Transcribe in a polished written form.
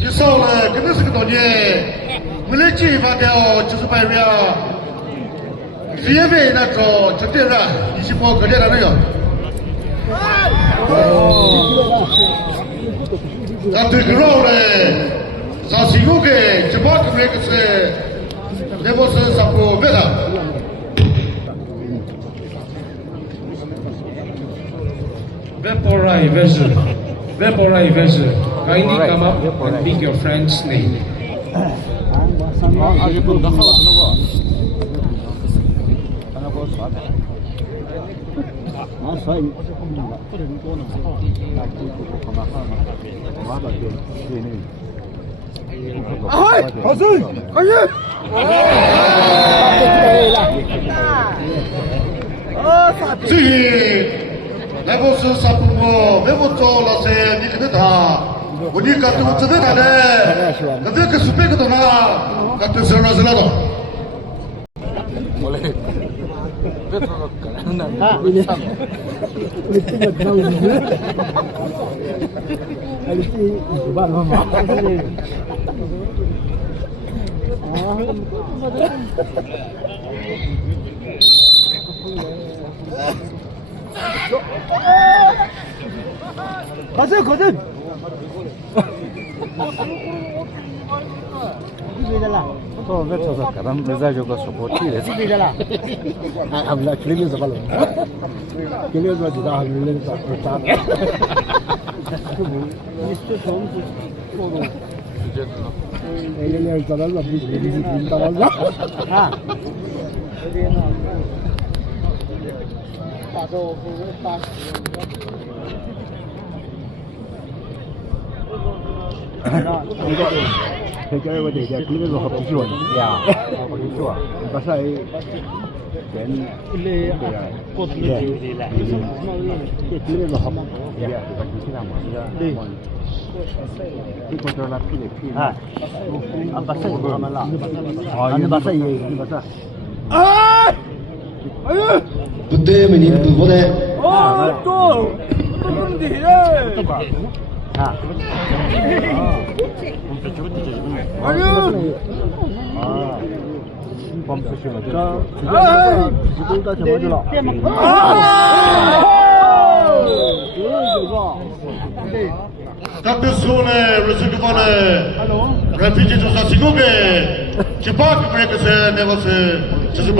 你少了，肯定是个多年，我来计划掉就是白月，因为那个就对了，一起包可怜的那个。那对个肉嘞，上新有给就把个那个是，那不是上过别的。Vapora Invention. Vapora Invention. Kindly come up and pick your friend's name.那不是啥不么？那不做了噻？你看得他，我你干都知道他嘞，那这个是别个的啦，干都是那是那种。我嘞，别说个人的，你这个知道吗？还是一万了吗？거든. 또 외쳐서 가담 내자주고 소포티를 이래라. 아무나 길려서 발로. 길려서 지다 하면서 다. 이sto 좀 또. 얘는 잘한다. 무슨 잘한다. 아. 따도 따. 이거 대결과 대결 그래서 합치원 야 좋아 바사이 된 일레 꽃이 되라 그래서 합 야 그거 기시나 뭐야 네 이거 저라 필리핀 아 바사이 가만라 아니 바사이 바사 아 아유 부대 menino 부대 또 어떤데 아 아유 범수시면 아 지금다 잡아주라 Các tiêu số này, rồi sự quan này, rồi phía trên chúng ta chỉ có cái chỉ ba cái này cái này là cái